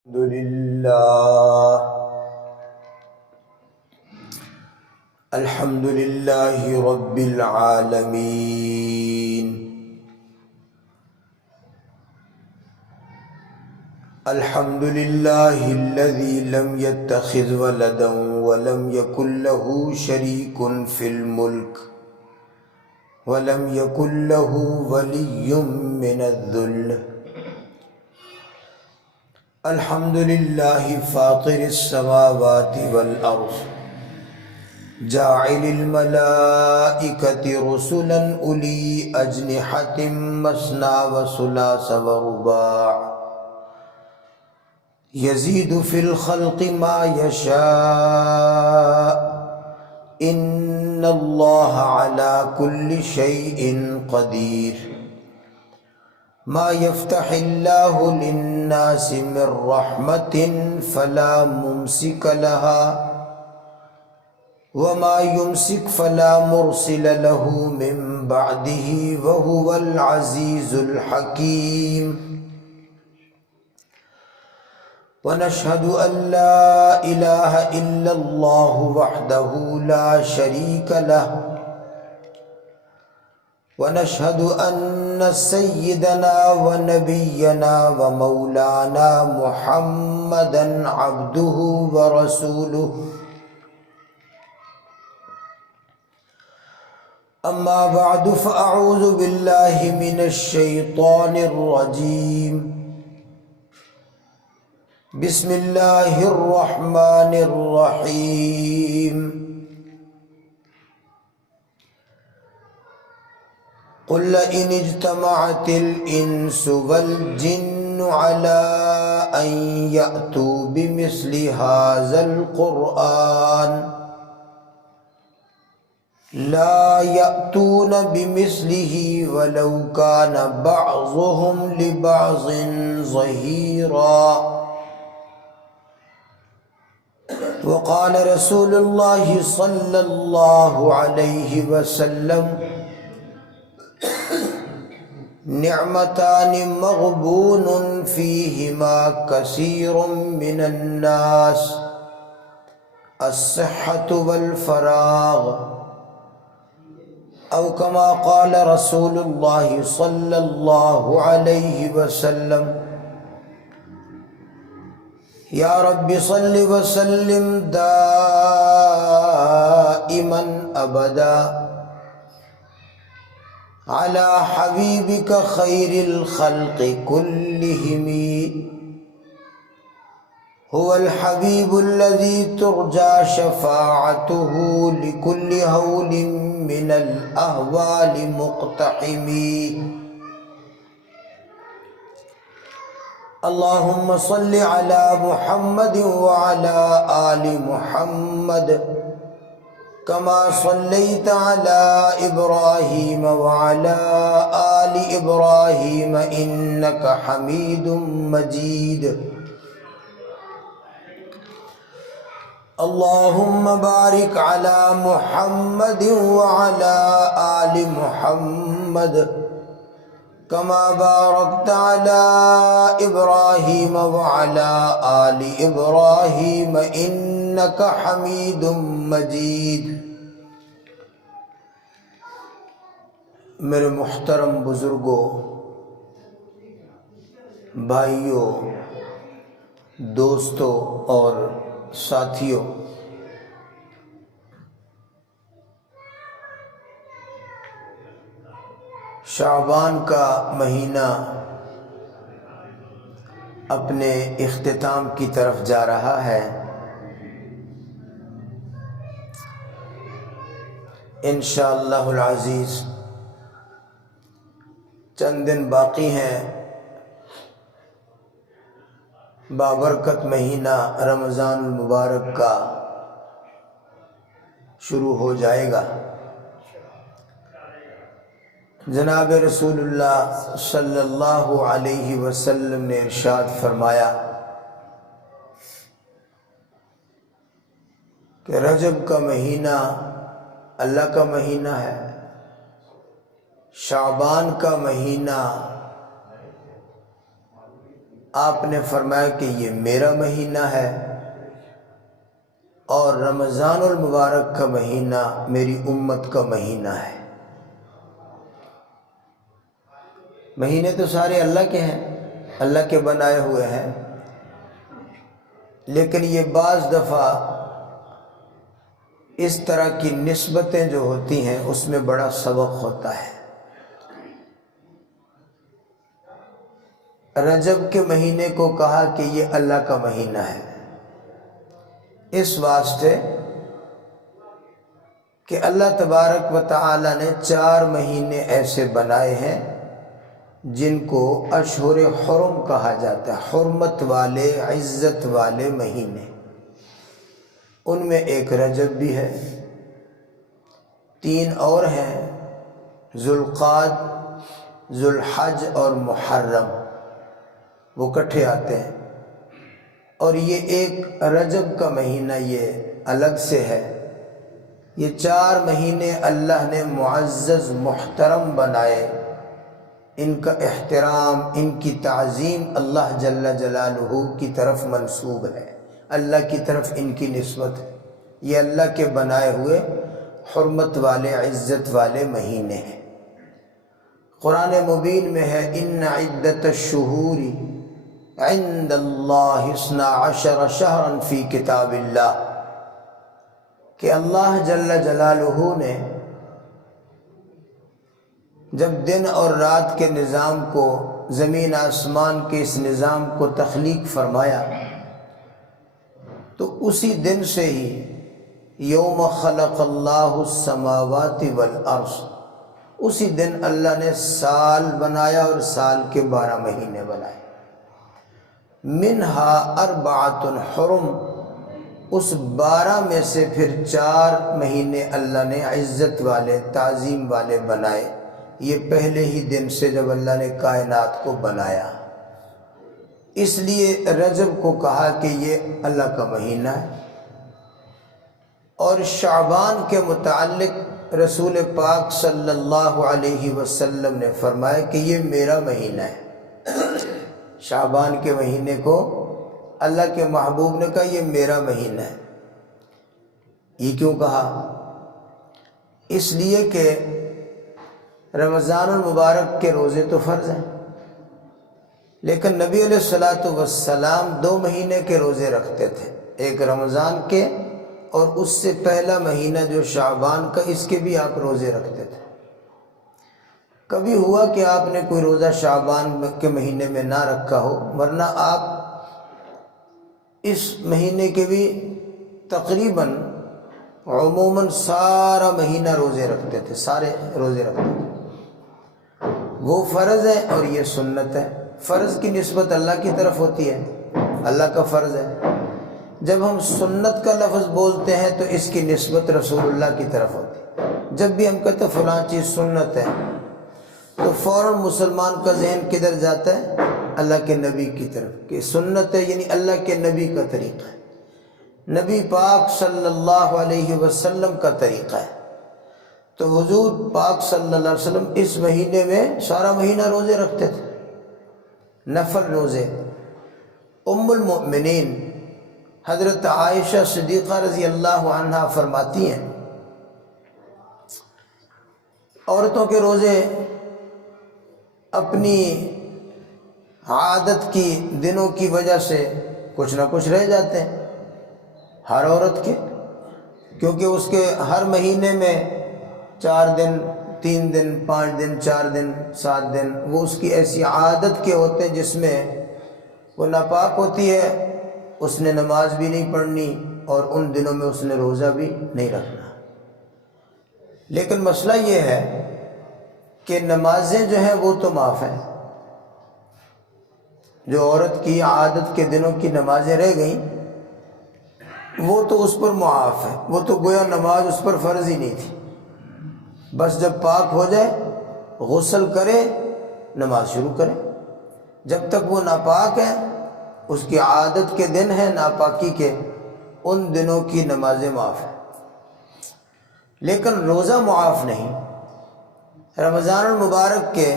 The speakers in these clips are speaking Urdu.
الحمد لله الحمد لله رب العالمين الحمد لله الذي لم يتخذ ولدا ولم يكن له شريك في الملك ولم يكن له ولي من الذل الحمد لله فاطر السماوات والأرض جاعل الملائكة رسلا أولي أجنحة مثنى وثلاث ورباع يزيد في الخلق ما يشاء إن الله على كل شيء قدير ما يفتح الله للناس من رحمة فلا ممسك لها وما يمسك فلا مرسل له من بعده وهو العزيز الحكيم ونشهد أن لا إله إلا الله وحده لا شريك له ونشهد أن سيدنا ونبينا ومولانا محمدا عبده ورسوله أما بعد فأعوذ بالله من الشيطان الرجيم بسم الله الرحمن الرحيم قل إن اجتمعت الإنس والجن على أن يأتوا بمثل هذا القرآن لا يأتون بمثله ولو كان بعضهم لبعض ظهيرا وقال رسول الله صلى الله عليه وسلم نعمتان مغبون فيهما كثير من الناس الصحة والفراغ أو كما قال رسول الله صلى الله عليه وسلم يا رب صل وسلم دائما أبدا على حبيبك خير الخلق كلهم هو الحبيب الذي ترجى شفاعته لكل هول من الأهوال مقتحم اللهم صل على محمد وعلى آل محمد كما صليت على إبراهيم وعلى آل إبراهيم إنك حميد مجيد اللهم بارك على محمد وعلى آل محمد كما باركت على إبراهيم وعلى آل إبراهيم إنك حميد مجيد میرے محترم بزرگوں، بھائیوں، دوستوں اور ساتھیوں، شعبان کا مہینہ اپنے اختتام کی طرف جا رہا ہے۔ انشاءاللہ العزیز چند دن باقی ہیں، بابرکت مہینہ رمضان المبارک کا شروع ہو جائے گا۔ جناب رسول اللہ صلی اللہ علیہ وسلم نے ارشاد فرمایا کہ رجب کا مہینہ اللہ کا مہینہ ہے، شعبان کا مہینہ آپ نے فرمایا کہ یہ میرا مہینہ ہے اور رمضان المبارک کا مہینہ میری امت کا مہینہ ہے۔ مہینے تو سارے اللہ کے ہیں، اللہ کے بنائے ہوئے ہیں، لیکن یہ بعض دفعہ اس طرح کی نسبتیں جو ہوتی ہیں اس میں بڑا سبق ہوتا ہے۔ رجب کے مہینے کو کہا کہ یہ اللہ کا مہینہ ہے، اس واسطے کہ اللہ تبارک و تعالی نے 4 مہینے ایسے بنائے ہیں جن کو اشہر حرم کہا جاتا ہے، حرمت والے، عزت والے مہینے۔ ان میں ایک رجب بھی ہے، 3 اور ہیں، ذوالقعد، ذوالحج اور محرم، وہ کٹھے آتے ہیں۔ اور یہ ایک رجب کا مہینہ یہ الگ سے ہے۔ یہ 4 مہینے اللہ نے معزز محترم بنائے، ان کا احترام، ان کی تعظیم اللہ جل جلالہ کی طرف منسوب ہے، اللہ کی طرف ان کی نسبت ہے۔ یہ اللہ کے بنائے ہوئے حرمت والے، عزت والے مہینے ہیں۔ قرآن مبین میں ہے ان عدت الشہور عند اللہ 12 شہرا فی کتاب اللہ، کہ اللہ جل جلالہ نے جب دن اور رات کے نظام کو، زمین آسمان کے اس نظام کو تخلیق فرمایا تو اسی دن سے ہی یوم خلق اللہ السماوات والارض، اسی دن اللہ نے سال بنایا اور سال کے 12 مہینے بنائے۔ منہا 4 حرم، اس 12 میں سے پھر 4 مہینے اللہ نے عزت والے، تعظیم والے بنائے۔ یہ پہلے ہی دن سے جب اللہ نے کائنات کو بنایا، اس لیے رجب کو کہا کہ یہ اللہ کا مہینہ ہے۔ اور شعبان کے متعلق رسول پاک صلی اللہ علیہ وسلم نے فرمایا کہ یہ میرا مہینہ ہے۔ شعبان کے مہینے کو اللہ کے محبوب نے کہا یہ میرا مہینہ ہے۔ یہ کیوں کہا؟ اس لیے کہ رمضان المبارک کے روزے تو فرض ہیں، لیکن نبی علیہ الصلوۃ والسلام 2 مہینے کے روزے رکھتے تھے، ایک رمضان کے اور اس سے پہلا مہینہ جو شعبان کا، اس کے بھی آپ روزے رکھتے تھے۔ کبھی ہوا کہ آپ نے کوئی روزہ شعبان کے مہینے میں نہ رکھا ہو، ورنہ آپ اس مہینے کے بھی تقریباً عموماً سارا مہینہ روزے رکھتے تھے، سارے روزے رکھتے تھے۔ وہ فرض ہے اور یہ سنت ہے۔ فرض کی نسبت اللہ کی طرف ہوتی ہے، اللہ کا فرض ہے۔ جب ہم سنت کا لفظ بولتے ہیں تو اس کی نسبت رسول اللہ کی طرف ہوتی ہے۔ جب بھی ہم کہتے ہیں فلاں چیز سنت ہے تو فوراً مسلمان کا ذہن کدھر جاتا ہے؟ اللہ کے نبی کی طرف، کہ سنت ہے یعنی اللہ کے نبی کا طریقہ ہے، نبی پاک صلی اللہ علیہ وسلم کا طریقہ ہے۔ تو حضور پاک صلی اللہ علیہ وسلم اس مہینے میں سارا مہینہ روزے رکھتے تھے، نفل روزے۔ ام المؤمنین حضرت عائشہ صدیقہ رضی اللہ عنہا فرماتی ہیں عورتوں کے روزے اپنی عادت کی، دنوں کی وجہ سے کچھ نہ کچھ رہ جاتے ہیں ہر عورت کے، کیونکہ اس کے ہر مہینے میں 4 دن، 3 دن، 5 دن، 4 دن، 7 دن، وہ اس کی ایسی عادت کے ہوتے ہیں جس میں وہ ناپاک ہوتی ہے، اس نے نماز بھی نہیں پڑھنی اور ان دنوں میں اس نے روزہ بھی نہیں رکھنا۔ لیکن مسئلہ یہ ہے کہ نمازیں جو ہیں وہ تو معاف ہیں، جو عورت کی عادت کے دنوں کی نمازیں رہ گئیں وہ تو اس پر معاف ہے، وہ تو گویا نماز اس پر فرض ہی نہیں تھی۔ بس جب پاک ہو جائے غسل کرے نماز شروع کرے، جب تک وہ ناپاک ہے، اس کی عادت کے دن ہیں ناپاکی کے، ان دنوں کی نمازیں معاف ہیں، لیکن روزہ معاف نہیں۔ رمضان المبارک کے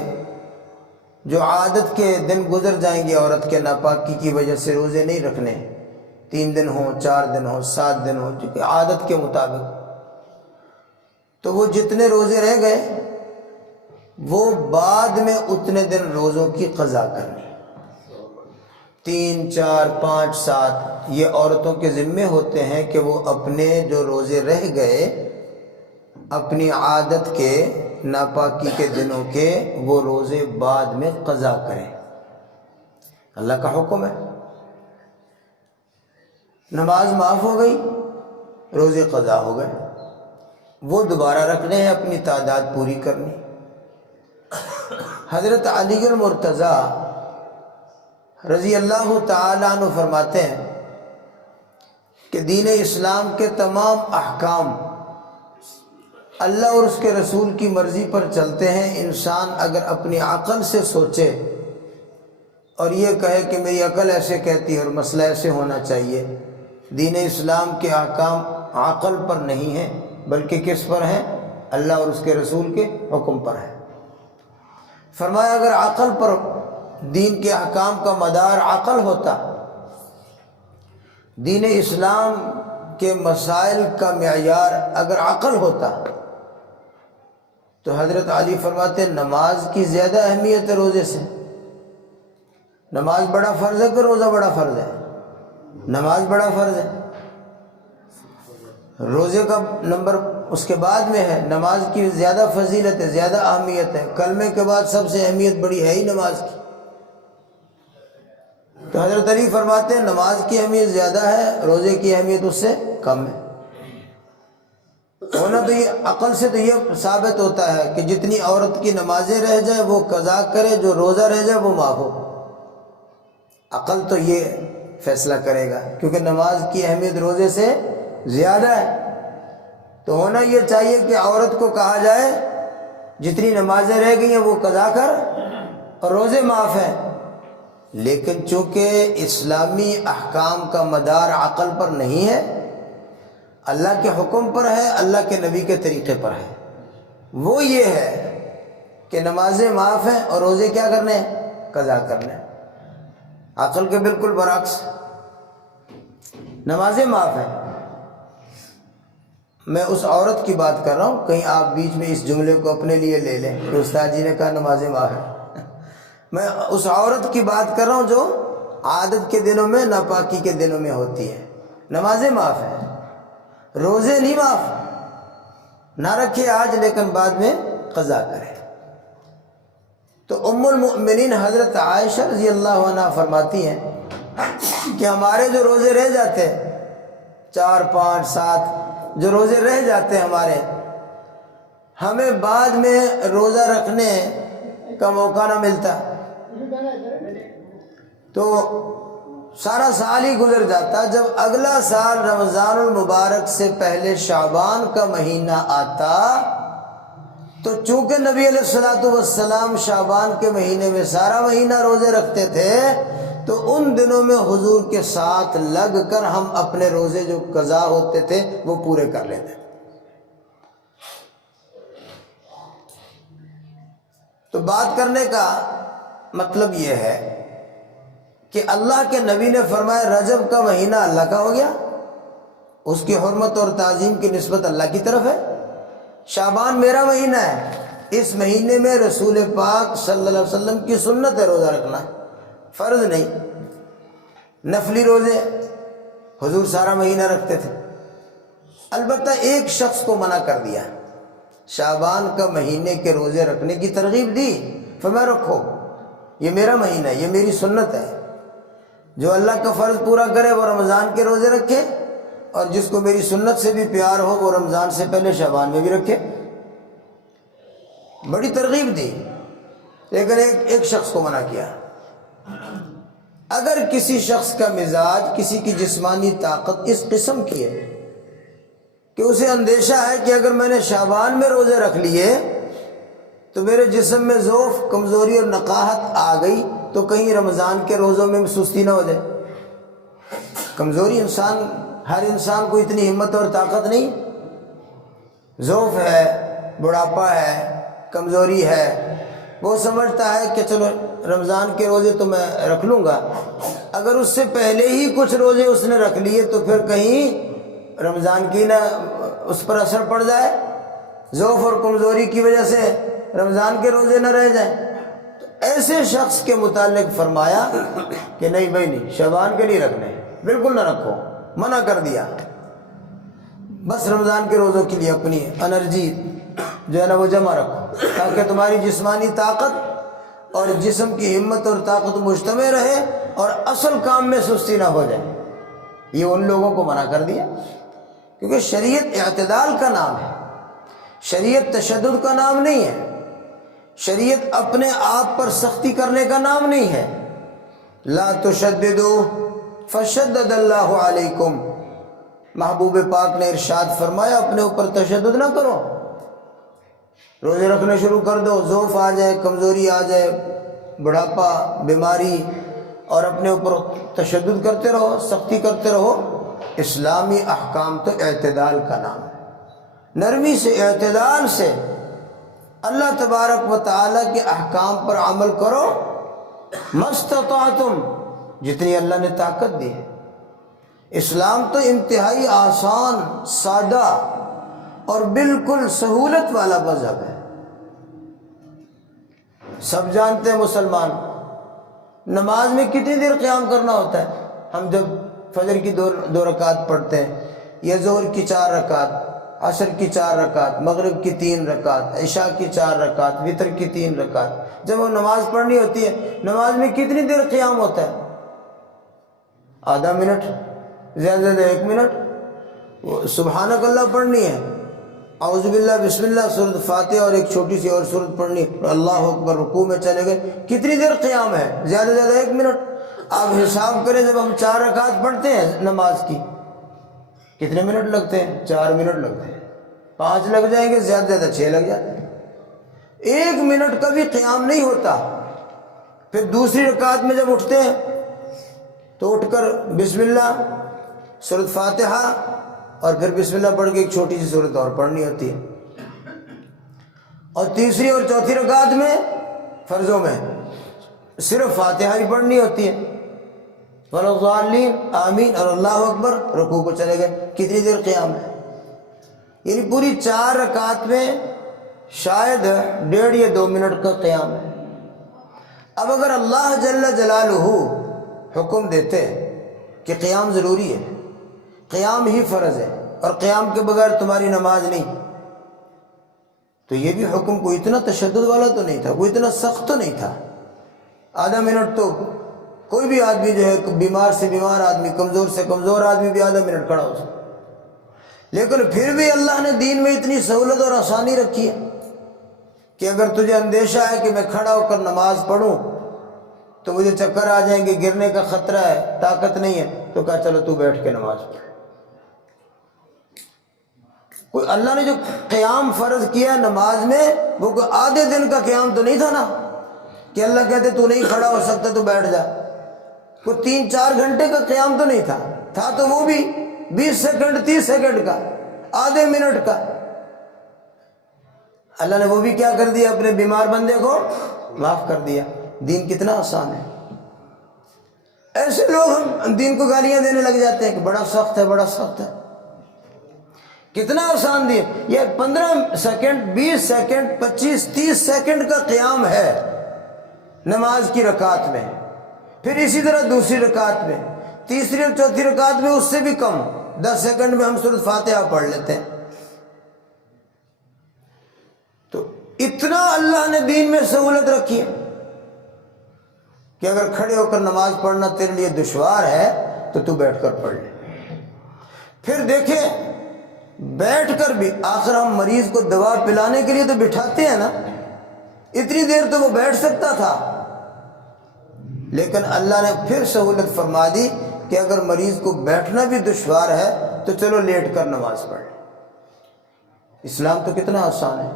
جو عادت کے دن گزر جائیں گے عورت کے ناپاکی کی وجہ سے روزے نہیں رکھنے، 3 دن ہوں، 4 دن ہوں، 7 دن ہوں، جو کہ عادت کے مطابق، تو وہ جتنے روزے رہ گئے وہ بعد میں اتنے دن روزوں کی قضا کرنی، 3 4 5 7 یہ عورتوں کے ذمے ہوتے ہیں کہ وہ اپنے جو روزے رہ گئے اپنی عادت کے ناپاکی کے دنوں کے وہ روزے بعد میں قضا کریں، اللہ کا حکم ہے۔ نماز معاف ہو گئی، روزے قضا ہو گئے، وہ دوبارہ رکھنے ہیں، اپنی تعداد پوری کرنی۔ حضرت علی المرتضیٰ رضی اللہ تعالیٰ عنہ فرماتے ہیں کہ دین اسلام کے تمام احکام اللہ اور اس کے رسول کی مرضی پر چلتے ہیں۔ انسان اگر اپنی عقل سے سوچے اور یہ کہے کہ میری عقل ایسے کہتی ہے اور مسئلہ ایسے ہونا چاہیے، دین اسلام کے احکام عقل پر نہیں ہیں بلکہ کس پر ہیں؟ اللہ اور اس کے رسول کے حکم پر ہے۔ فرمایا اگر عقل پر دین کے احکام کا مدار عقل ہوتا، دین اسلام کے مسائل کا معیار اگر عقل ہوتا، تو حضرت علی فرماتے ہیں نماز کی زیادہ اہمیت ہے روزے سے۔ نماز بڑا فرض ہے کہ روزہ بڑا فرض ہے؟ نماز بڑا فرض ہے، روزے کا نمبر اس کے بعد میں ہے۔ نماز کی زیادہ فضیلت ہے، زیادہ اہمیت ہے، کلمے کے بعد سب سے اہمیت بڑی ہے ہی نماز کی۔ تو حضرت علی فرماتے ہیں نماز کی اہمیت زیادہ ہے، روزے کی اہمیت اس سے کم ہے۔ ہونا تو یہ عقل سے تو یہ ثابت ہوتا ہے کہ جتنی عورت کی نمازیں رہ جائیں وہ قضا کرے، جو روزہ رہ جائے وہ معاف ہو۔ عقل تو یہ فیصلہ کرے گا کیونکہ نماز کی اہمیت روزے سے زیادہ ہے، تو ہونا یہ چاہیے کہ عورت کو کہا جائے جتنی نمازیں رہ گئی ہیں وہ قضا کر اور روزے معاف ہیں۔ لیکن چونکہ اسلامی احکام کا مدار عقل پر نہیں ہے، اللہ کے حکم پر ہے، اللہ کے نبی کے طریقے پر ہے، وہ یہ ہے کہ نمازیں معاف ہیں اور روزے کیا کرنے ہیں؟ قضا کرنے ہیں۔ عقل کے بالکل برعکس، نمازیں معاف ہیں۔ میں اس عورت کی بات کر رہا ہوں، کہیں آپ بیچ میں اس جملے کو اپنے لیے لے لیں کہ استاد جی نے کہا نمازیں معاف ہیں۔ میں اس عورت کی بات کر رہا ہوں جو عادت کے دنوں میں، ناپاکی کے دنوں میں ہوتی ہے۔ نمازیں معاف ہیں، روزے نہیں معاف، نہ رکھے آج لیکن بعد میں قضا کرے۔ تو ام المؤمنین حضرت عائشہ رضی اللہ عنہ فرماتی ہیں کہ ہمارے جو روزے رہ جاتے ہیں 4 5 7 جو روزے رہ جاتے ہیں ہمارے، ہمیں بعد میں روزہ رکھنے کا موقع نہ ملتا، تو سارا سال ہی گزر جاتا۔ جب اگلا سال رمضان المبارک سے پہلے شعبان کا مہینہ آتا تو چونکہ نبی علیہ الصلوۃ والسلام شعبان کے مہینے میں سارا مہینہ روزے رکھتے تھے، تو ان دنوں میں حضور کے ساتھ لگ کر ہم اپنے روزے جو قضا ہوتے تھے وہ پورے کر لیتے۔ تو بات کرنے کا مطلب یہ ہے کہ اللہ کے نبی نے فرمایا رجب کا مہینہ اللہ کا ہو گیا، اس کی حرمت اور تعظیم کی نسبت اللہ کی طرف ہے۔ شعبان میرا مہینہ ہے، اس مہینے میں رسول پاک صلی اللہ علیہ وسلم کی سنت ہے روزہ رکھنا، فرض نہیں، نفلی روزے حضور سارا مہینہ رکھتے تھے۔ البتہ ایک شخص کو منع کر دیا، شعبان کا مہینے کے روزے رکھنے کی ترغیب دی، فرمایا رکھو، یہ میرا مہینہ ہے، یہ میری سنت ہے، جو اللہ کا فرض پورا کرے وہ رمضان کے روزے رکھے، اور جس کو میری سنت سے بھی پیار ہو وہ رمضان سے پہلے شعبان میں بھی رکھے۔ بڑی ترغیب دی، لیکن ایک شخص کو منع کیا۔ اگر کسی شخص کا مزاج، کسی کی جسمانی طاقت اس قسم کی ہے کہ اسے اندیشہ ہے کہ اگر میں نے شعبان میں روزے رکھ لیے تو میرے جسم میں ضعف، کمزوری اور نقاہت آ گئی تو کہیں رمضان کے روزوں میں سستی نہ ہو جائے۔ کمزوری ہر انسان کو اتنی ہمت اور طاقت نہیں، ضعف ہے، بڑھاپا ہے، کمزوری ہے، وہ سمجھتا ہے کہ چلو رمضان کے روزے تو میں رکھ لوں گا، اگر اس سے پہلے ہی کچھ روزے اس نے رکھ لیے تو پھر کہیں رمضان کی نہ اس پر اثر پڑ جائے، ضعف اور کمزوری کی وجہ سے رمضان کے روزے نہ رہ جائیں۔ تو ایسے شخص کے متعلق فرمایا کہ نہیں بھائی نہیں، شعبان کے لیے رکھنے بالکل نہ رکھو، منع کر دیا۔ بس رمضان کے روزوں کے لیے اپنی انرجی جو ہے نا وہ جمع رکھو، تاکہ تمہاری جسمانی طاقت اور جسم کی ہمت اور طاقت مجتمع رہے اور اصل کام میں سستی نہ ہو جائے۔ یہ ان لوگوں کو منع کر دیا، کیونکہ شریعت اعتدال کا نام ہے، شریعت تشدد کا نام نہیں ہے، شریعت اپنے آپ پر سختی کرنے کا نام نہیں ہے۔ لا تشددوا فشدد اللہ علیکم، محبوب پاک نے ارشاد فرمایا اپنے اوپر تشدد نہ کرو، روزے رکھنے شروع کر دو، ضعف آ جائے، کمزوری آ جائے، بڑھاپا، بیماری، اور اپنے اوپر تشدد کرتے رہو، سختی کرتے رہو۔ اسلامی احکام تو اعتدال کا نام ہے، نرمی سے، اعتدال سے اللہ تبارک و تعالیٰ کے احکام پر عمل کرو، مستطعتم، جتنی اللہ نے طاقت دی ہے۔ اسلام تو انتہائی آسان، سادہ اور بالکل سہولت والا مذہب ہے۔ سب جانتے ہیں مسلمان نماز میں کتنی دیر قیام کرنا ہوتا ہے؟ ہم جب فجر کی دو رکعت پڑھتے ہیں، یا ظہر کی 4 رکعت، عصر کی 4 رکعت، مغرب کی 3 رکعت، عشاء کی 4 رکعت، وتر کی 3 رکعت، جب وہ نماز پڑھنی ہوتی ہے، نماز میں کتنی دیر قیام ہوتا ہے؟ آدھا منٹ، زیادہ سے زیادہ 1 منٹ۔ وہ سبحانک اللہ پڑھنی ہے، اعوذ باللہ، بسم اللہ، سورۃ فاتحہ اور ایک چھوٹی سی اور سورت پڑھنی، اللہ اکبر، رکوع میں چلے گئے، کتنی دیر قیام ہے؟ زیادہ سے زیادہ 1 منٹ۔ آپ حساب کریں، جب ہم 4 رکعت پڑھتے ہیں نماز کی، کتنے منٹ لگتے ہیں؟ 4 منٹ لگتے ہیں، 5 لگ جائیں گے، زیادہ سے زیادہ 6 لگ جاتے ہیں، 1 منٹ کا بھی قیام نہیں ہوتا۔ پھر دوسری رکعت میں جب اٹھتے ہیں تو اٹھ کر بسم اللہ، سورۃ فاتحہ، اور پھر بسم اللہ پڑھ کے ایک چھوٹی سی سورت اور پڑھنی ہوتی ہے، اور تیسری اور چوتھی رکعت میں فرضوں میں صرف فاتحہ ہی پڑھنی ہوتی ہے، ولا الضالین، آمین اور اللہ اکبر، رکوع کو چلے گئے، کتنی دیر قیام ہے؟ یعنی پوری 4 رکعت میں شاید 1.5 یا 2 منٹ کا قیام ہے۔ اب اگر اللہ جل جلالہ حکم دیتے کہ قیام ضروری ہے، قیام ہی فرض ہے، اور قیام کے بغیر تمہاری نماز نہیں، تو یہ بھی حکم کوئی اتنا تشدد والا تو نہیں تھا، کوئی اتنا سخت تو نہیں تھا۔ آدھا منٹ تو کوئی بھی آدمی جو ہے، بیمار سے بیمار آدمی، کمزور سے کمزور آدمی بھی آدھا منٹ کھڑا ہو سکتا، لیکن پھر بھی اللہ نے دین میں اتنی سہولت اور آسانی رکھی ہے کہ اگر تجھے اندیشہ ہے کہ میں کھڑا ہو کر نماز پڑھوں تو مجھے چکر آ جائیں گے، گرنے کا خطرہ ہے، طاقت نہیں ہے، تو کہا چلو تو بیٹھ کے نماز پڑھ۔ کوئی اللہ نے جو قیام فرض کیا نماز میں، وہ کوئی آدھے دن کا قیام تو نہیں تھا نا، کہ اللہ کہتے تو نہیں کھڑا ہو سکتا تو بیٹھ جا۔ کوئی 3-4 گھنٹے کا قیام تو نہیں تھا، تھا تو وہ بھی 20 سیکنڈ 30 سیکنڈ کا، آدھے منٹ کا۔ اللہ نے وہ بھی کیا کر دیا؟ اپنے بیمار بندے کو معاف کر دیا۔ دین کتنا آسان ہے۔ ایسے لوگ ہم دین کو گالیاں دینے لگ جاتے ہیں کہ بڑا سخت ہے، بڑا سخت ہے۔ کتنا آسان دین! یہ 15 سیکنڈ، 20 سیکنڈ، 25 30 سیکنڈ کا قیام ہے نماز کی رکعت میں، پھر اسی طرح دوسری رکعت میں، تیسری اور چوتھی رکعت میں اس سے بھی کم، 10 سیکنڈ میں ہم سورۃ فاتحہ پڑھ لیتے ہیں۔ تو اتنا اللہ نے دین میں سہولت رکھی ہے کہ اگر کھڑے ہو کر نماز پڑھنا تیرے لیے دشوار ہے تو تو بیٹھ کر پڑھ لے۔ پھر دیکھیں بیٹھ کر بھی، آخر ہم مریض کو دوا پلانے کے لیے تو بٹھاتے ہیں نا، اتنی دیر تو وہ بیٹھ سکتا تھا، لیکن اللہ نے پھر سہولت فرما دی کہ اگر مریض کو بیٹھنا بھی دشوار ہے تو چلو لیٹ کر نماز پڑھ لے۔ اسلام تو کتنا آسان ہے۔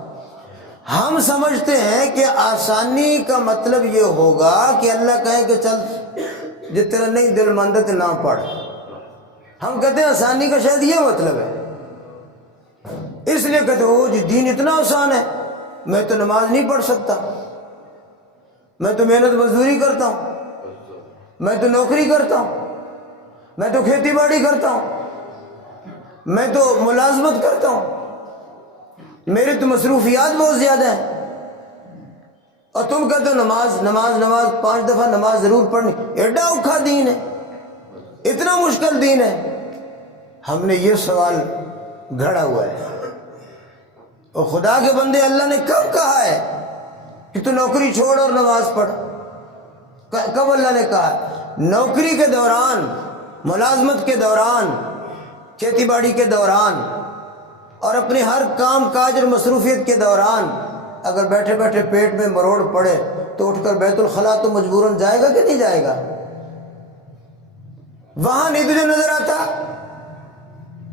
ہم سمجھتے ہیں کہ آسانی کا مطلب یہ ہوگا کہ اللہ کہے کہ چل جتنا نہیں دل مندت نہ پڑھ۔ ہم کہتے ہیں آسانی کا شاید یہ مطلب ہے، اس لیے کہتے ہو جی دین اتنا آسان ہے، میں تو نماز نہیں پڑھ سکتا۔ میں تو محنت مزدوری کرتا ہوں، میں تو نوکری کرتا ہوں، میں تو کھیتی باڑی کرتا ہوں، میں تو ملازمت کرتا ہوں، میری تو مصروفیات بہت زیادہ ہیں، اور تم کہتے ہو نماز نماز نماز 5 دفعہ نماز ضرور پڑھنی۔ ایڈا اوکھا دین ہے، اتنا مشکل دین ہے۔ ہم نے یہ سوال گھڑا ہوا ہے، اور خدا کے بندے اللہ نے کب کہا ہے کہ تو نوکری چھوڑ اور نماز پڑھ؟ کب اللہ نے کہا؟ نوکری کے دوران، ملازمت کے دوران، کھیتی باڑی کے دوران، اور اپنے ہر کام کاج اور مصروفیت کے دوران اگر بیٹھے بیٹھے پیٹ میں مروڑ پڑے تو اٹھ کر بیت الخلاء تو مجبوراً جائے گا کہ نہیں جائے گا؟ وہاں نہیں تجھے نظر آتا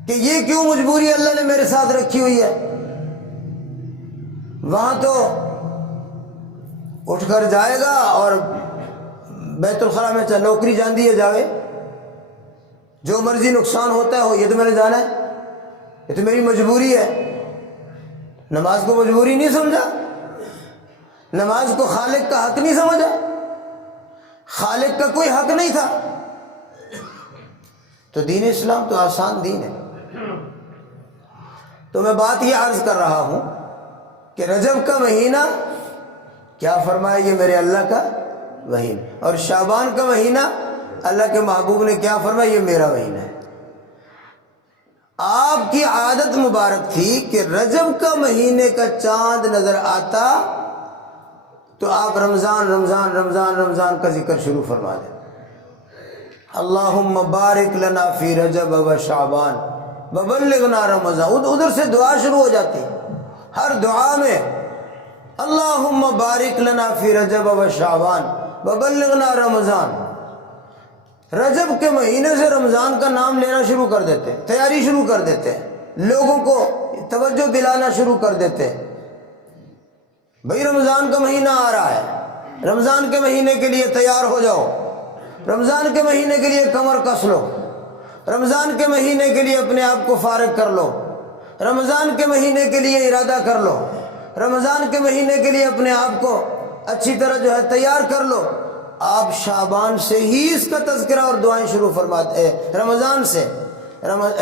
کہ یہ کیوں مجبوری اللہ نے میرے ساتھ رکھی ہوئی ہے؟ وہاں تو اٹھ کر جائے گا اور بیت الخلاء میں چاہے نوکری جان دی ہے جاوے، جو مرضی نقصان ہوتا ہے ہو، یہ تو میں نے جانا ہے، یہ تو میری مجبوری ہے۔ نماز کو مجبوری نہیں سمجھا، نماز کو خالق کا حق نہیں سمجھا، خالق کا کوئی حق نہیں تھا۔ تو دین اسلام تو آسان دین ہے۔ تو میں بات یہ عرض کر رہا ہوں کہ رجب کا مہینہ کیا فرمایا؟ یہ میرے اللہ کا مہینہ، اور شعبان کا مہینہ اللہ کے محبوب نے کیا فرمایا؟ یہ میرا مہینہ ہے۔ آپ کی عادت مبارک تھی کہ رجب کا مہینے کا چاند نظر آتا تو آپ رمضان رمضان رمضان رمضان کا ذکر شروع فرما دیں، اللہم بارک لنا فی رجب و شعبان وبلغنا رمضان۔ ادھر سے دعا شروع ہو جاتی ہے، ہر دعا میں اللہم بارک لنا فی رجب و شعبان وبلغنا رمضان۔ رجب کے مہینے سے رمضان کا نام لینا شروع کر دیتے، تیاری شروع کر دیتے، لوگوں کو توجہ دلانا شروع کر دیتے، بھئی رمضان کا مہینہ آ رہا ہے، رمضان کے مہینے کے لیے تیار ہو جاؤ، رمضان کے مہینے کے لیے کمر کس لو، رمضان کے مہینے کے لیے اپنے آپ کو فارغ کر لو، رمضان کے مہینے کے لیے ارادہ کر لو، رمضان کے مہینے کے لیے اپنے آپ کو اچھی طرح جو ہے تیار کر لو۔ آپ شعبان سے ہی اس کا تذکرہ اور دعائیں شروع فرماتے ہیں، رمضان سے،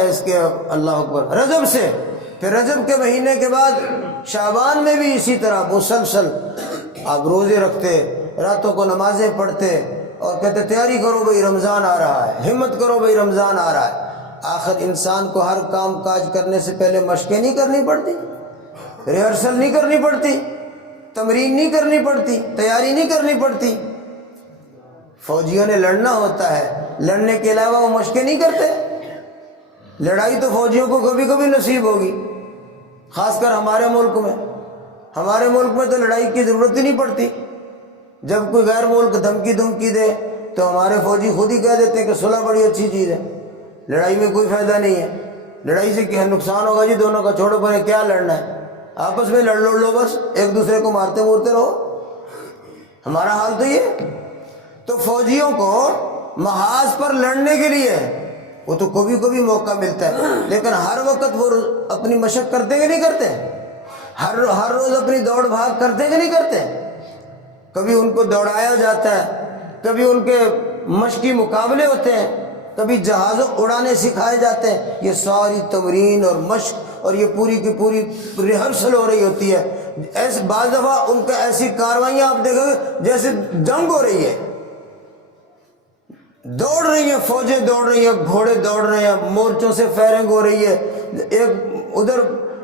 اس کے اللہ اکبر، رجب سے، پھر رجب کے مہینے کے بعد شعبان میں بھی اسی طرح مسلسل آپ روزے رکھتے، راتوں کو نمازیں پڑھتے اور کہتے تیاری کرو بھئی رمضان آ رہا ہے، ہمت کرو بھئی رمضان آ رہا ہے۔ آخر انسان کو ہر کام کاج کرنے سے پہلے مشقیں نہیں کرنی پڑتی، ریہرسل نہیں کرنی پڑتی، تمرین نہیں کرنی پڑتی، تیاری نہیں کرنی پڑتی؟ فوجیوں نے لڑنا ہوتا ہے، لڑنے کے علاوہ وہ مشقیں نہیں کرتے؟ لڑائی تو فوجیوں کو کبھی کبھی نصیب ہوگی، خاص کر ہمارے ملک میں۔ ہمارے ملک میں تو لڑائی کی ضرورت ہی نہیں پڑتی، جب کوئی غیر ملک دھمکی دے تو ہمارے فوجی خود ہی کہہ دیتے ہیں کہ صلح بڑی اچھی چیز ہے، لڑائی میں کوئی فائدہ نہیں ہے، لڑائی سے کیا نقصان ہوگا جی، دونوں کا چھوڑو پرے، کیا لڑنا ہے، آپس میں لڑ لو بس، ایک دوسرے کو مارتے مورتے رہو۔ ہمارا حال تو یہ۔ تو فوجیوں کو محاذ پر لڑنے کے لیے وہ تو کبھی کبھی موقع ملتا ہے، لیکن ہر وقت وہ اپنی مشق کرتے کہ نہیں کرتے؟ ہر روز اپنی دوڑ بھاگ کرتے کہ نہیں کرتے؟ کبھی ان کو دوڑایا جاتا ہے، کبھی ان کے مشقی مقابلے ہوتے ہیں، کبھی جہازوں اڑانے سکھائے جاتے ہیں۔ یہ ساری تمرین اور مشق اور یہ پوری کی پوری ریہرسل ہو رہی ہوتی ہے۔ ایسے بعض دفعہ ان کا ایسی کاروائیاں آپ دیکھو گے جیسے جنگ ہو رہی ہے، دوڑ رہی ہیں فوجیں، دوڑ رہی ہیں گھوڑے، دوڑ رہے ہیں، مورچوں سے فائرنگ ہو رہی ہے، ایک ادھر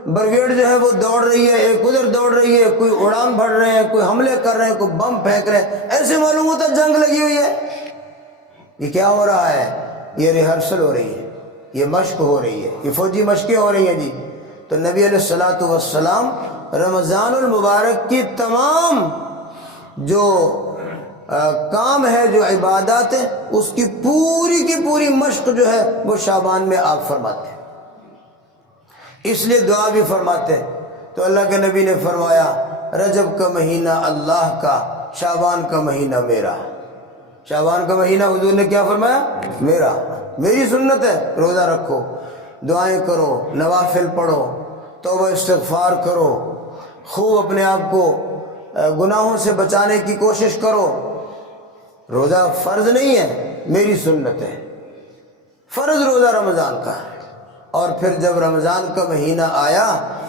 بریگیڈ جو ہے وہ دوڑ رہی ہے، ایک ادھر دوڑ رہی ہے، کوئی اڑان بھر رہے ہیں، کوئی حملے کر رہے ہیں، کوئی بم پھینک رہے ہیں، ایسے معلوم ہوتا ہے جنگ لگی ہوئی ہے۔ یہ کیا ہو رہا ہے؟ یہ ریہرسل ہو رہی ہے، یہ مشق ہو رہی ہے، یہ فوجی مشقیں ہو رہی ہیں جی۔ تو نبی علیہ الصلوۃ والسلام رمضان المبارک کی تمام جو کام ہے، جو عبادات ہے، اس کی پوری مشق جو ہے وہ شعبان میں آپ فرماتے ہیں، اس لیے دعا بھی فرماتے ہیں۔ تو اللہ کے نبی نے فرمایا رجب کا مہینہ اللہ کا، شعبان کا مہینہ میرا۔ شعبان کا مہینہ حضور نے کیا فرمایا؟ میرا، میری سنت ہے، روزہ رکھو، دعائیں کرو، نوافل پڑھو، توبہ استغفار کرو، خوب اپنے آپ کو گناہوں سے بچانے کی کوشش کرو. روزہ فرض نہیں ہے، میری سنت ہے. فرض روزہ رمضان کا ہے. اور پھر جب رمضان کا مہینہ آیا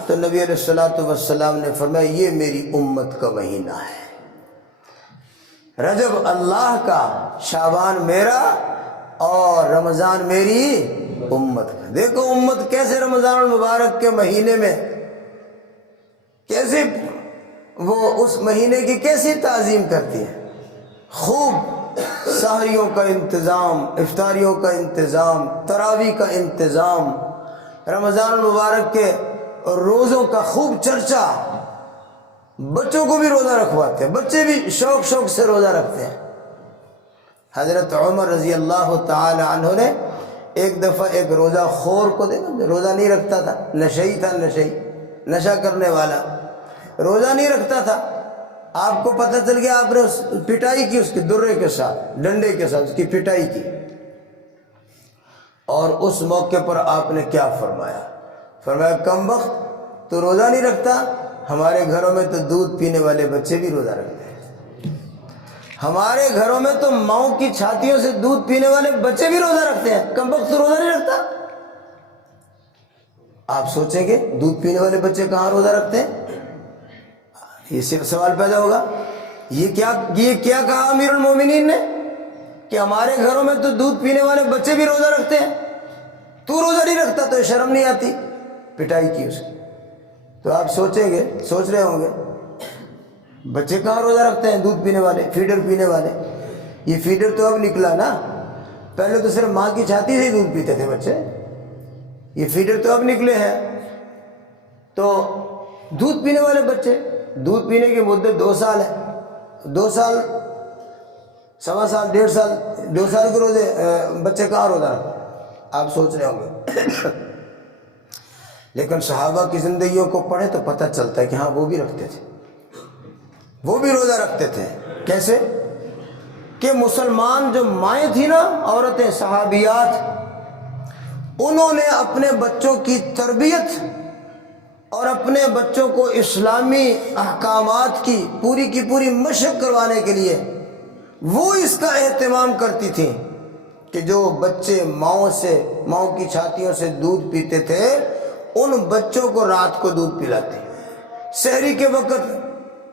تو نبی علیہ الصلوۃ والسلام نے فرمایا یہ میری امت کا مہینہ ہے. رجب اللہ کا، شعبان میرا، اور رمضان میری امت کا. دیکھو امت کیسے رمضان المبارک کے مہینے میں کیسے وہ اس مہینے کی کیسی تعظیم کرتی ہے. خوب سحریوں کا انتظام، افطاریوں کا انتظام، تراویح کا انتظام، رمضان المبارک کے روزوں کا خوب چرچا. بچوں کو بھی روزہ رکھواتے ہیں، بچے بھی شوق سے روزہ رکھتے ہیں. حضرت عمر رضی اللہ تعالی عنہ نے ایک دفعہ ایک روزہ خور کو دیکھا، روزہ نہیں رکھتا تھا، نشئی تھا، نشہ کرنے والا، روزہ نہیں رکھتا تھا. آپ کو پتہ چل گیا، آپ نے پٹائی کی اس کی درے کے ساتھ، ڈنڈے کے ساتھ اس کی پٹائی کی. اور اس موقع پر آپ نے کیا فرمایا؟ فرمایا کمبخت تو روزہ نہیں رکھتا، ہمارے گھروں میں تو دودھ پینے والے بچے بھی روزہ رکھتے ہیں. ہمارے گھروں میں تو ماؤں کی چھاتیوں سے دودھ پینے والے بچے بھی روزہ رکھتے ہیں، کمبخت تو روزہ نہیں رکھتا. آپ سوچیں گے دودھ پینے والے بچے کہاں روزہ رکھتے ہیں؟ یہ صرف سوال پیدا ہوگا، یہ کیا کہا امیر المومنین نے کہ ہمارے گھروں میں تو دودھ پینے والے بچے بھی روزہ رکھتے ہیں، تو روزہ نہیں رکھتا تو شرم نہیں آتی؟ پٹائی کی اس کی. تو آپ سوچیں گے، سوچ رہے ہوں گے بچے کہاں روزہ رکھتے ہیں؟ دودھ پینے والے، فیڈر پینے والے. یہ فیڈر تو اب نکلا نا، پہلے تو صرف ماں کی چھاتی سے ہی دودھ پیتے تھے بچے، یہ فیڈر تو اب نکلے ہیں. تو دودھ پینے والے بچے، دودھ پینے کی مدت 2 سال ہے، 2 سال، 1.25 سال، 1.5 سال، 2 سال کے روزے بچے کہاں روزہ رکھتے ہیں؟ آپ سوچ رہے ہوں گے. لیکن صحابہ کی زندگیوں کو پڑھے تو پتہ چلتا ہے کہ ہاں وہ بھی رکھتے تھے، وہ بھی روزہ رکھتے تھے. کیسے کہ مسلمان جو مائیں تھیں نا، عورتیں صحابیات، انہوں نے اپنے بچوں کی تربیت اور اپنے بچوں کو اسلامی احکامات کی پوری مشق کروانے کے لیے وہ اس کا اہتمام کرتی تھیں کہ جو بچے ماؤں کی چھاتیوں سے دودھ پیتے تھے ان بچوں کو رات کو دودھ پلاتی، سحری کے وقت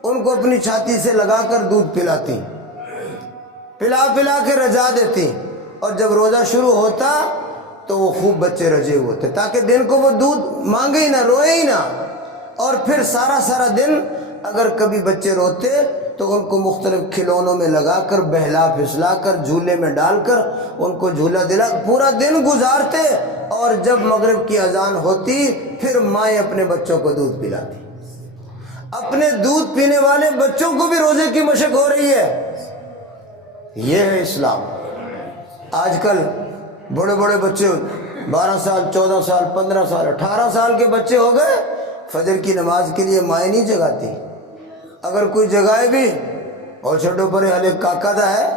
ان کو اپنی چھاتی سے لگا کر دودھ پلاتی، پلا کے رجا دیتی. اور جب روزہ شروع ہوتا تو وہ خوب بچے رجے ہوتے تاکہ دن کو وہ دودھ مانگے ہی نہ، روئے ہی نہ. اور پھر سارا دن اگر کبھی بچے روتے تو ان کو مختلف کھلونوں میں لگا کر، بہلا پھسلا کر، جھولے میں ڈال کر ان کو جھولا دلا پورا دن گزارتے. اور جب مغرب کی اذان ہوتی پھر مائیں اپنے بچوں کو دودھ پلاتی. اپنے دودھ پینے والے بچوں کو بھی روزے کی مشق ہو رہی ہے. یہ ہے اسلام. آج کل بڑے بچے 12 سال، 14 سال، 15 سال، 18 سال کے بچے ہو گئے، فجر کی نماز کے لیے مائیں نہیں جگاتی. اگر کوئی جگائے بھی اور چھوٹوں پر ہلے کاکا دا ہے،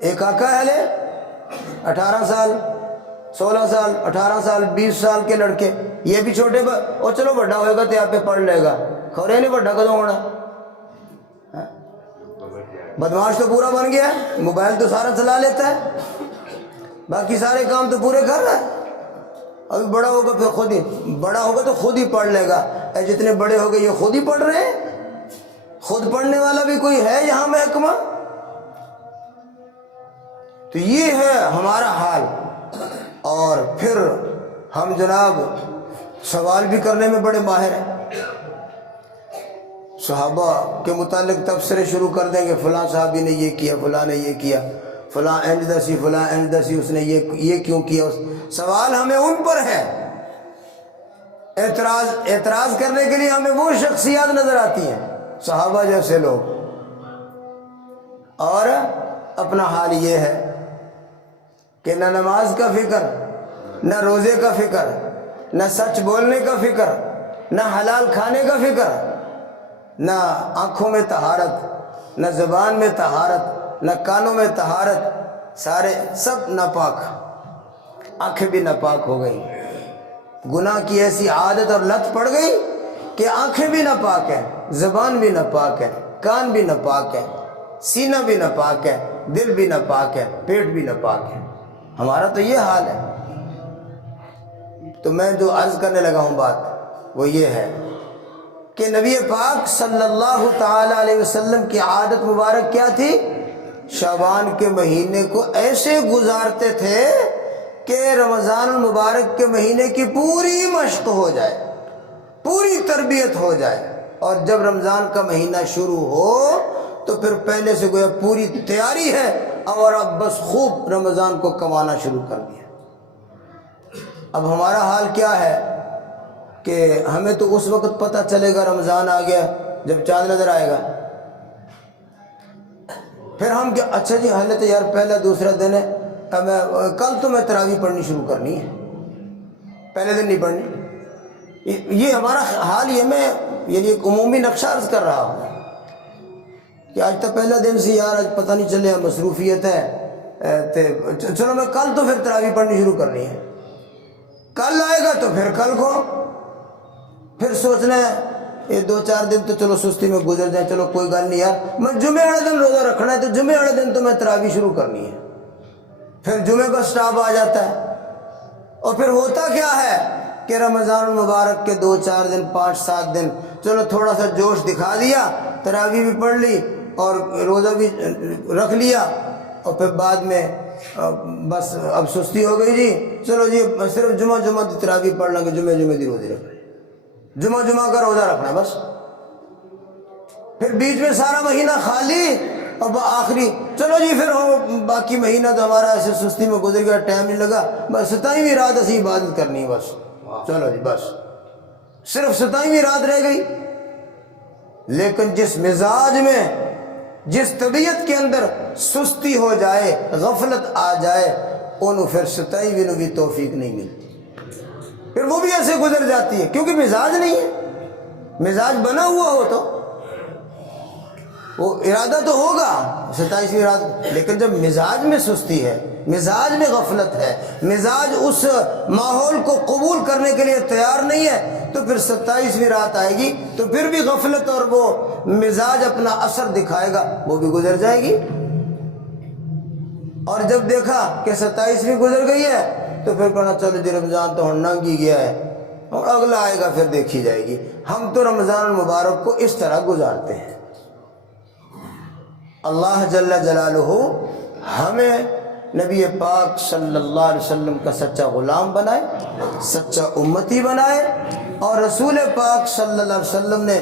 ایک کاکا ہے ہلے 18 سال، 16 سال، 18 سال، 20 سال کے لڑکے، یہ بھی چھوٹے اور چلو بڑا ہوئے گا تو یہاں پہ پڑھ لے گا. کھورے نہیں بڑا کدوں ہونا؟ بدماش تو پورا بن گیا ہے، موبائل تو سارا چلا لیتا ہے، باقی سارے کام تو پورے کر رہا ہے. ابھی بڑا ہوگا تو خود ہی پڑھ لے گا. اے جتنے بڑے ہو گئے یہ خود ہی پڑھ رہے ہیں. خود پڑھنے والا بھی کوئی ہے یہاں محکمہ؟ تو یہ ہے ہمارا حال. اور پھر ہم جناب سوال بھی کرنے میں بڑے ماہر ہیں. صحابہ کے متعلق تبصرے شروع کر دیں گے، فلاں صحابی نے یہ کیا، فلاں نے یہ کیا، فلاں اندسی، فلاں اندسی، اس نے یہ کیوں کیا. سوال ہمیں ان پر ہے. اعتراض کرنے کے لیے ہمیں وہ شخصیات نظر آتی ہیں، صحابہ جیسے لوگ. اور اپنا حال یہ ہے کہ نہ نماز کا فکر، نہ روزے کا فکر، نہ سچ بولنے کا فکر، نہ حلال کھانے کا فکر، نہ آنکھوں میں طہارت، نہ زبان میں طہارت، نہ کانوں میں طہارت، سب ناپاک. آنکھیں بھی ناپاک ہو گئی. گناہ کی ایسی عادت اور لت پڑ گئی کہ آنکھیں بھی ناپاک ہیں، زبان بھی ناپاک ہے، کان بھی ناپاک ہے، سینہ بھی ناپاک ہے، دل بھی ناپاک ہے، پیٹ بھی ناپاک ہے. ہمارا تو یہ حال ہے. تو میں جو عرض کرنے لگا ہوں بات وہ یہ ہے کہ نبی پاک صلی اللہ تعالی علیہ وسلم کی عادت مبارک کیا تھی؟ شعبان کے مہینے کو ایسے گزارتے تھے کہ رمضان المبارک کے مہینے کی پوری مشق ہو جائے، پوری تربیت ہو جائے، اور جب رمضان کا مہینہ شروع ہو تو پھر پہلے سے گویا پوری تیاری ہے اور اب بس خوب رمضان کو کمانا شروع کر دیا. اب ہمارا حال کیا ہے کہ ہمیں تو اس وقت پتہ چلے گا رمضان آ گیا جب چاند نظر آئے گا. پھر ہم کیا، اچھا جی حالت یار پہلا دوسرا دن ہے، اب میں کل تو میں تراویح پڑھنی شروع کرنی ہے، پہلے دن نہیں پڑھنی. یہ ہمارا حال، یہ میں یعنی ایک عمومی نقشہ عرض کر رہا ہوں کہ آج تک پہلا دن سے یار آج پتہ نہیں چلے مصروفیت ہے، چلو میں کل تو پھر تراویح پڑھنی شروع کرنی ہے. کل آئے گا تو پھر کل کو پھر سوچنا ہے یہ 2-4 دن تو چلو سستی میں گزر جائیں، چلو کوئی گل نہیں یار میں جمعے والے دن روزہ رکھنا ہے تو جمعے والے دن تو میں تراویح شروع کرنی ہے. پھر جمعے کا سٹاپ آ جاتا ہے. اور پھر ہوتا کیا ہے کہ رمضان المبارک کے 2-4 دن 5-7 دن چلو تھوڑا سا جوش دکھا دیا، تراویح بھی پڑھ لی اور روزہ بھی رکھ لیا، اور پھر بعد میں بس اب سستی ہو گئی جی، چلو جی صرف جمعہ دی تراویح پڑھ لیں گے، جمعے دی روزے رکھ لیں، جمعہ کا روزہ رکھنا بس. پھر بیچ میں سارا مہینہ خالی، اور آخری چلو جی پھر باقی مہینہ تو ہمارا ایسے سستی میں گزر گیا، ٹائم نہیں لگا، بس 27ویں رات اسی عبادت کرنی ہے بس، چلو جی بس صرف 27ویں رات رہ گئی. لیکن جس مزاج میں، جس طبیعت کے اندر سستی ہو جائے، غفلت آ جائے، انہوں پھر 27ویں بھی توفیق نہیں ملتی، پھر وہ بھی ایسے گزر جاتی ہے کیونکہ مزاج نہیں ہے. مزاج بنا ہوا ہو تو وہ ارادہ تو ہوگا 27ویں رات، لیکن جب مزاج میں سستی ہے، مزاج میں غفلت ہے، مزاج اس ماحول کو قبول کرنے کے لیے تیار نہیں ہے، تو پھر 27ویں رات آئے گی تو پھر بھی غفلت اور وہ مزاج اپنا اثر دکھائے گا، وہ بھی گزر جائے گی. اور جب دیکھا کہ 27ویں گزر گئی ہے تو پھر کہنا چلو جی رمضان تو ہنگ ہی گیا ہے اور اگلا آئے گا پھر دیکھی جائے گی. ہم تو رمضان المبارک کو اس طرح گزارتے ہیں. اللہ جل جلالہ ہمیں نبی پاک صلی اللہ علیہ وسلم کا سچا غلام بنائے، سچا امتی بنائے، اور رسول پاک صلی اللہ علیہ وسلم نے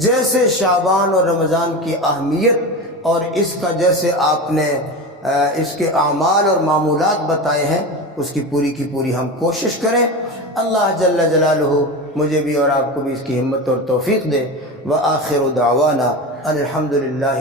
جیسے شعبان اور رمضان کی اہمیت اور اس کا جیسے آپ نے اس کے اعمال اور معمولات بتائے ہیں، اس کی پوری ہم کوشش کریں. اللہ جل جلالہ مجھے بھی اور آپ کو بھی اس کی ہمت اور توفیق دے. وآخر دعوانا الحمدللہ.